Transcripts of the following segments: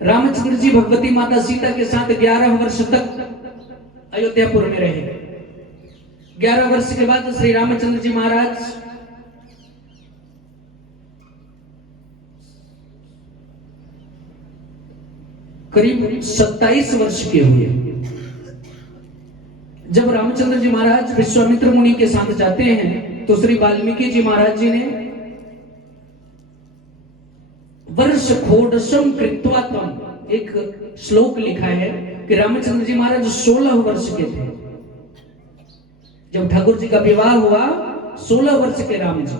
रामचंद्र जी भगवती माता सीता के साथ 11 वर्ष तक अयोध्यापुर में रहे। 11 वर्ष के बाद श्री रामचंद्र जी महाराज करीब 27 वर्ष के हुए। जब रामचंद्र जी महाराज विश्वामित्र मुनि के साथ जाते हैं तो श्री वाल्मीकि जी महाराज जी ने वर्ष खोडशम कृत्वा तम एक श्लोक लिखा है कि रामचंद्र जी महाराज 16 वर्ष के थे जब ठाकुर जी का विवाह हुआ। 16 वर्ष के राम जी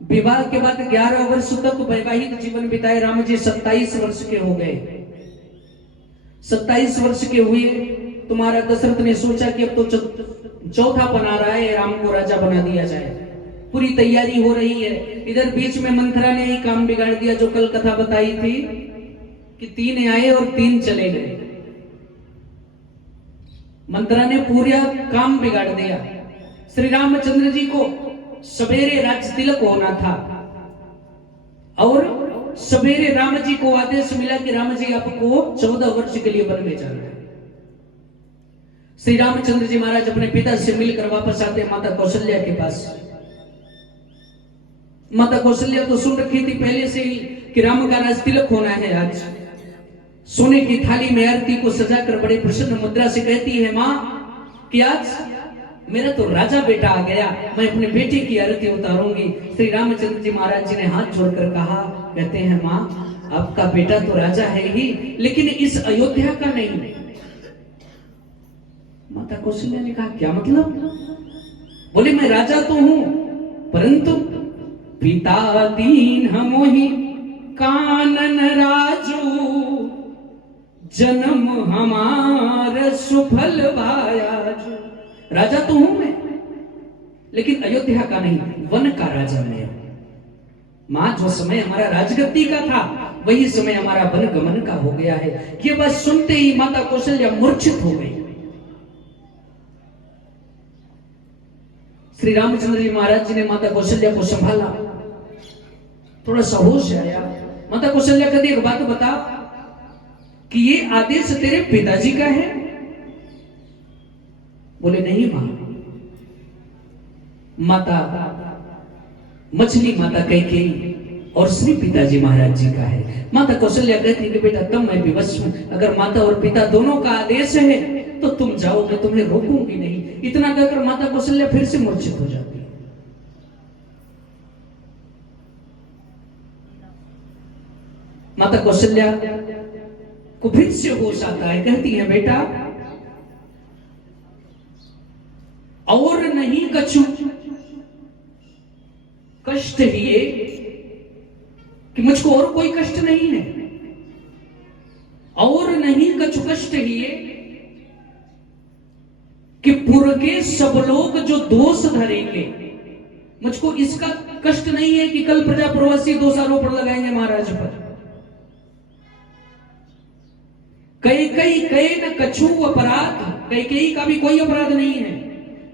विवाह के बाद 11 वर्ष तक वैवाहिक जीवन बिताए। राम जी 27 वर्ष के हो गए। 27 वर्ष के हुए तुम्हारा दशरथ ने सोचा कि अब तो चौथा बना रहा है, राम को राजा बना दिया जाए। पूरी तैयारी हो रही है। इधर बीच में मंथरा ने ही काम बिगाड़ दिया, जो कल कथा बताई थी कि 3 आए और 3 चले गए। मंथरा ने पूरा काम बिगाड़ दिया। श्री रामचंद्र जी को सवेरे राज तिलक होना था और सवेरे राम जी को आदेश मिला कि राम जी आपको 14 वर्ष के लिए वन में जाना है। श्री रामचंद्र जी महाराज अपने पिता से मिलकर वापस आते माता कौशल्या के पास। माता कौशल्या तो सुन रखी थी पहले से ही कि राम का राज तिलक होना है आज। सोने की थाली में आरती को सजाकर बड़े प्रसन्न मुद्रा से कहती है, मां कि आज मेरा तो राजा बेटा आ गया, मैं अपने बेटे की आरती उतारूंगी। श्री रामचंद्र जी महाराज जी ने हाथ जोड़कर कहा, कहते हैं मां आपका बेटा तो राजा है ही, लेकिन इस अयोध्या का नहीं। माता कौशल्या ने कहा क्या मतलब? बोले मैं राजा तो हूं परंतु पिता दीन मोहि कानन राजू, जन्म हमार सुफल भायाजू। राजा तो हूं मैं लेकिन अयोध्या का नहीं, वन का राजा मैं। मां जो समय हमारा राजगद्दी का था वही समय हमारा वन गमन का हो गया है। ये बात सुनते ही माता कौशल्या मूर्छित हो गई। श्री रामचंद्र जी महाराज जी ने माता कौशल्या को संभाला, थोड़ा सा होश आया। माता कौशल्या कहती एक बात बता कि ये आदेश तेरे पिताजी का है? बोले नहीं मां, माता मछली माता कैकेयी और श्री पिताजी महाराज जी का है। माता कौशल्या कहती है कि बेटा तब मैं विवश हूं, अगर माता और पिता दोनों का आदेश है तो तुम जाओ, मैं तुम्हें रोकूंगी नहीं। इतना कहकर माता कौशल्या फिर से मूर्छित हो जाती है। माता कौशल्या को फिर से होश आता है, कहती है बेटा और नहीं कछु कष्ट ही है कि मुझको और कोई कष्ट नहीं है, और नहीं कछु कष्ट ही है कि पुर के सब लोग जो दोष धरेंगे। मुझको इसका कष्ट नहीं है कि कल प्रजा प्रवासी दोषारोपण लगाएंगे महाराज पर। कई कई कई न कछु अपराध, कई कई का भी कोई अपराध नहीं है।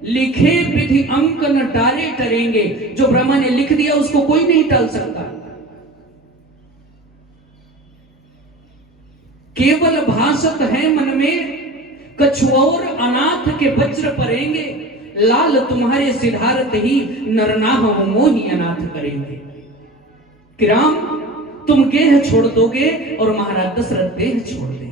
लिखे विधि अंक न टाले टरेंगे, जो ब्रह्मा ने लिख दिया उसको कोई नहीं टाल सकता। केवल भासत है मन में कछु और अनाथ के वज्र परेंगे, लाल तुम्हारे सिधारत ही नरनाह मोही अनाथ करेंगे। कि राम तुम गेह छोड़ दोगे और महाराज दशरथ देह छोड़ देंगे।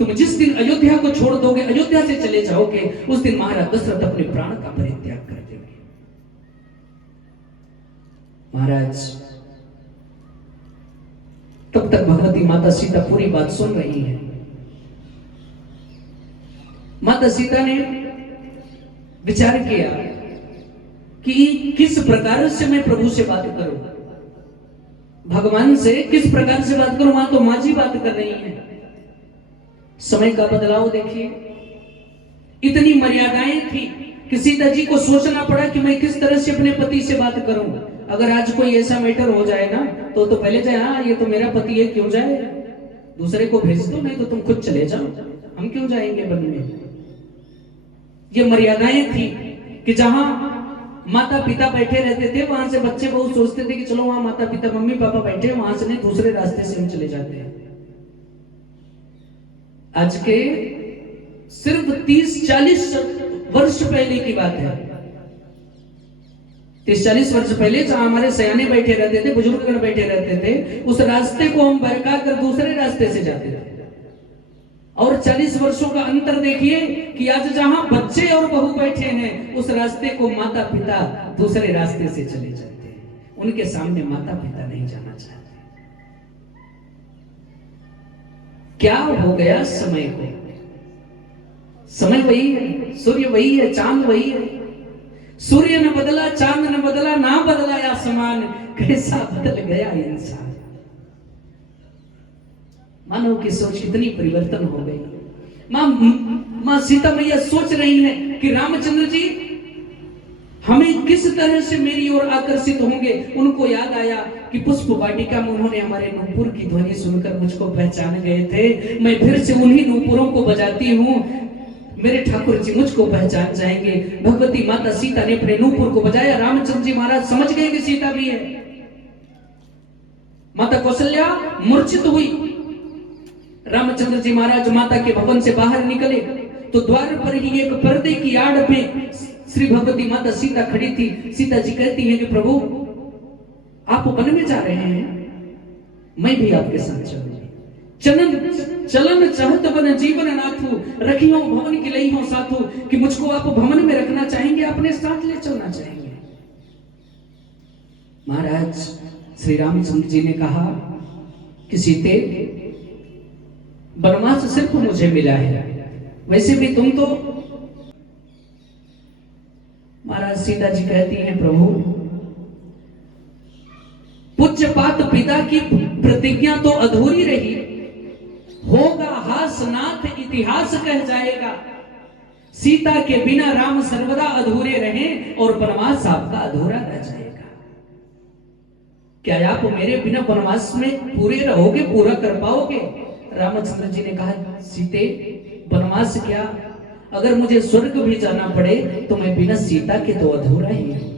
तुम जिस दिन अयोध्या को छोड़ दोगे, अयोध्या से चले जाओगे, उस दिन महाराज दशरथ अपने प्राण का परित्याग कर देंगे। महाराज तब तक भगवती माता सीता पूरी बात सुन रही है। माता सीता ने विचार किया कि किस प्रकार से मैं प्रभु से बात करूं, भगवान से किस प्रकार से बात करूं। वहां तो मां जी बात कर रही है। समय का बदलाव देखिए, इतनी मर्यादाएं थी कि सीता जी को सोचना पड़ा कि मैं किस तरह से अपने पति से बात करूं। अगर आज कोई ऐसा मैटर हो जाए ना तो पहले जाए, हाँ ये तो मेरा पति है, क्यों जाए, दूसरे को भेज दो, नहीं तो तुम खुद चले जाओ, हम क्यों जाएंगे वन में। ये मर्यादाएं थी कि जहां माता पिता बैठे रहते थे वहां से बच्चे बहुत सोचते थे कि चलो वहां माता पिता मम्मी पापा बैठे, वहां से नहीं दूसरे रास्ते से हम चले जाते हैं। आज के सिर्फ 30-40 वर्ष पहले की बात है। 30-40 वर्ष पहले जहां हमारे सयाने बैठे रहते थे, बुजुर्गगण बैठे रहते थे, उस रास्ते को हम बरका कर दूसरे रास्ते से जाते थे। और 40 वर्षों का अंतर देखिए कि आज जहां बच्चे और बहू बैठे हैं, उस रास्ते को माता पिता दूसरे रास्ते से चले जाते हैं। उनके सामने माता पिता नहीं जाना चाहते। क्या हो गया समय को? समय वही है, सूर्य वही है, चांद वही है। सूर्य न बदला, चांद न बदला, ना बदला आसमान, कैसा बदल गया इंसान। मानव की सोच इतनी परिवर्तन हो गई। मां सीता मैया सोच रही है कि रामचंद्र जी हमें किस तरह से मेरी ओर आकर्षित होंगे। उनको याद आया कि पुष्प वाटिका में उन्होंने हमारे नूपुर की ध्वनि सुनकर मुझको पहचान गए थे। मैं फिर से उन्हीं नूपुरों को बजाती हूँ, मेरे ठाकुर जी मुझको पहचान जाएंगे। भगवती माता सीता ने अपने नूपुर को बजाया। रामचंद्र जी महाराज समझ गए कि सीता भी है। माता कौशल्या मूर्छित हुई। रामचंद्र जी महाराज माता के भवन से बाहर निकले तो द्वार पर ही एक पर्दे की आड़ में श्री भगवती माता सीता खड़ी थी। सीता जी कहती हैं कि प्रभु आप वन में जा रहे हैं, मैं भी आपके साथ चलूंगी। चलन चाहत वन जीवन नाथू, रखियो भवन की लई हो साथू, कि मुझको आप भवन में रखना चाहेंगे, अपने साथ ले चलना चाहेंगे। महाराज श्री रामचंद्र जी ने कहा कि सीते वनवास सिर्फ मुझे मिला है, वैसे भी तुम तो। महाराज सीता जी कहती हैं प्रभु पूज्यपात पिता की प्रतिज्ञा तो अधूरी रही, होगा हासनाथ इतिहास कह जाएगा। सीता के बिना राम सर्वदा अधूरे रहें और वनवास आपका अधूरा रह जाएगा। क्या आप मेरे बिना वनवास में पूरे रहोगे, पूरा कर पाओगे? रामचंद्र जी ने कहा सीते वनवास क्या, अगर मुझे स्वर्ग भी जाना पड़े तो मैं बिना सीता के तो अधूरा ही हूं।